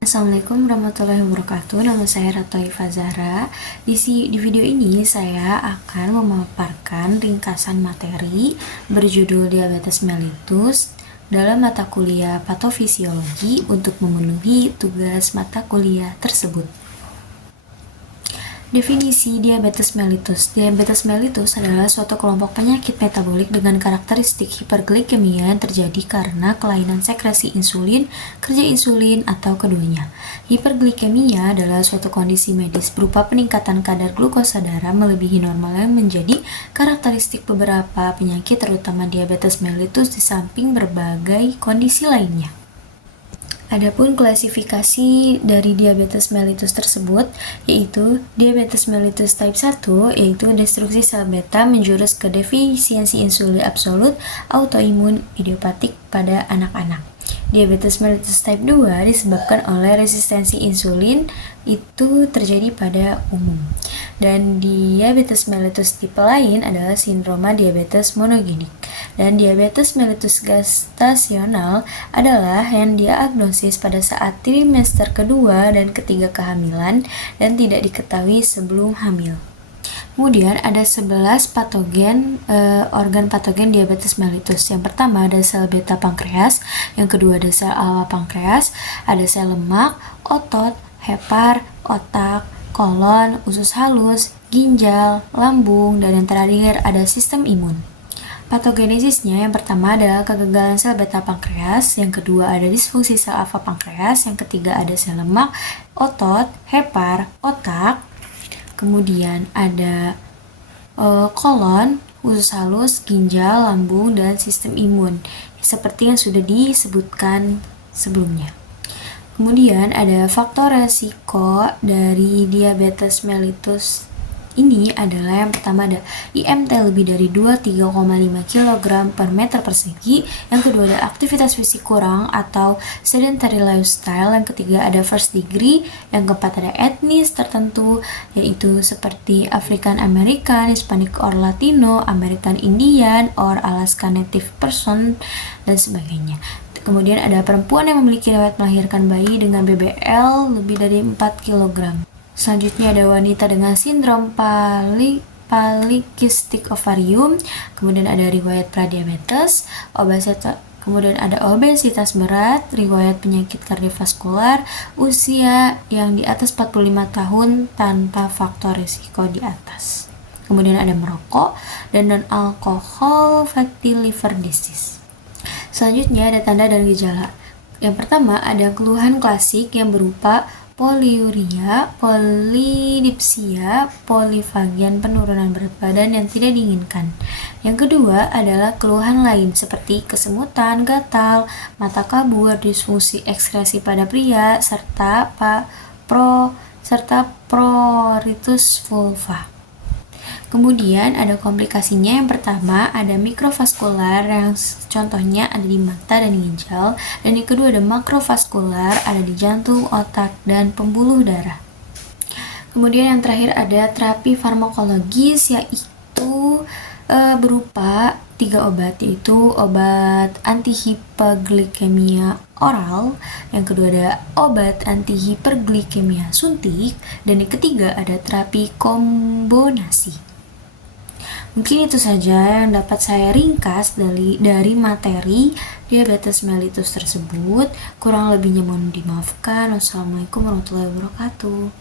Assalamualaikum warahmatullahi wabarakatuh. Nama saya Ratu Ifa Zahra. Di video ini saya akan memaparkan ringkasan materi berjudul diabetes mellitus dalam mata kuliah patofisiologi untuk memenuhi tugas mata kuliah tersebut. Definisi diabetes mellitus. Diabetes mellitus adalah suatu kelompok penyakit metabolik dengan karakteristik hiperglikemia yang terjadi karena kelainan sekresi insulin, kerja insulin, atau keduanya. Hiperglikemia adalah suatu kondisi medis berupa peningkatan kadar glukosa darah melebihi normal yang menjadi karakteristik beberapa penyakit terutama diabetes mellitus di samping berbagai kondisi lainnya. Adapun klasifikasi dari diabetes mellitus tersebut yaitu diabetes mellitus type 1 yaitu destruksi sel beta menjurus ke defisiensi insulin absolut autoimun idiopatik pada anak-anak. Diabetes mellitus type 2 disebabkan oleh resistensi insulin itu terjadi pada umum. Dan diabetes mellitus tipe lain adalah sindroma diabetes monogenik. Dan diabetes mellitus gestasional adalah yang diagnosis pada saat trimester kedua dan ketiga kehamilan dan tidak diketahui sebelum hamil. Kemudian ada 11 organ patogen diabetes mellitus. Yang pertama ada sel beta pankreas, yang kedua ada sel alfa pankreas, ada sel lemak, otot, hepar, otak, kolon, usus halus, ginjal, lambung, dan yang terakhir ada sistem imun. Patogenesisnya yang pertama adalah kegagalan sel beta pankreas, yang kedua ada disfungsi sel alfa pankreas, yang ketiga ada sel lemak, otot, hepar, otak, kemudian ada kolon, usus halus, ginjal, lambung, dan sistem imun seperti yang sudah disebutkan sebelumnya. Kemudian ada faktor resiko dari diabetes mellitus ini adalah yang pertama ada IMT lebih dari 23,5 kg per meter persegi, yang kedua ada aktivitas fisik kurang atau sedentary lifestyle, yang ketiga ada first degree, yang keempat ada etnis tertentu yaitu seperti African American, Hispanic or Latino, American Indian or Alaska Native person, dan sebagainya. Kemudian ada perempuan yang memiliki riwayat melahirkan bayi dengan BBL lebih dari 4 kg. Selanjutnya ada wanita dengan sindrom polycystic ovarium, kemudian ada riwayat pradiabetes, kemudian ada obesitas berat, riwayat penyakit kardiovaskular, usia yang di atas 45 tahun tanpa faktor risiko di atas. Kemudian ada merokok dan non-alkohol fatty liver disease. Selanjutnya ada tanda dan gejala. Yang pertama ada keluhan klasik yang berupa poliuria, polidipsia, polifagian, penurunan berat badan yang tidak diinginkan. Yang kedua adalah keluhan lain seperti kesemutan, gatal, mata kabur, disfungsi ekskresi pada pria, serta pruritus vulva. Kemudian ada komplikasinya. Yang pertama ada mikrovaskular yang contohnya ada di mata dan ginjal, dan yang kedua ada makrovaskular ada di jantung, otak, dan pembuluh darah. Kemudian yang terakhir ada terapi farmakologis yaitu berupa 3 obat, yaitu obat antihiperglikemia oral, yang kedua ada obat antihiperglikemia suntik, dan yang ketiga ada terapi kombinasi. Mungkin itu saja yang dapat saya ringkas dari materi diabetes mellitus tersebut. Kurang lebihnya mohon dimaafkan. Wassalamualaikum warahmatullahi wabarakatuh.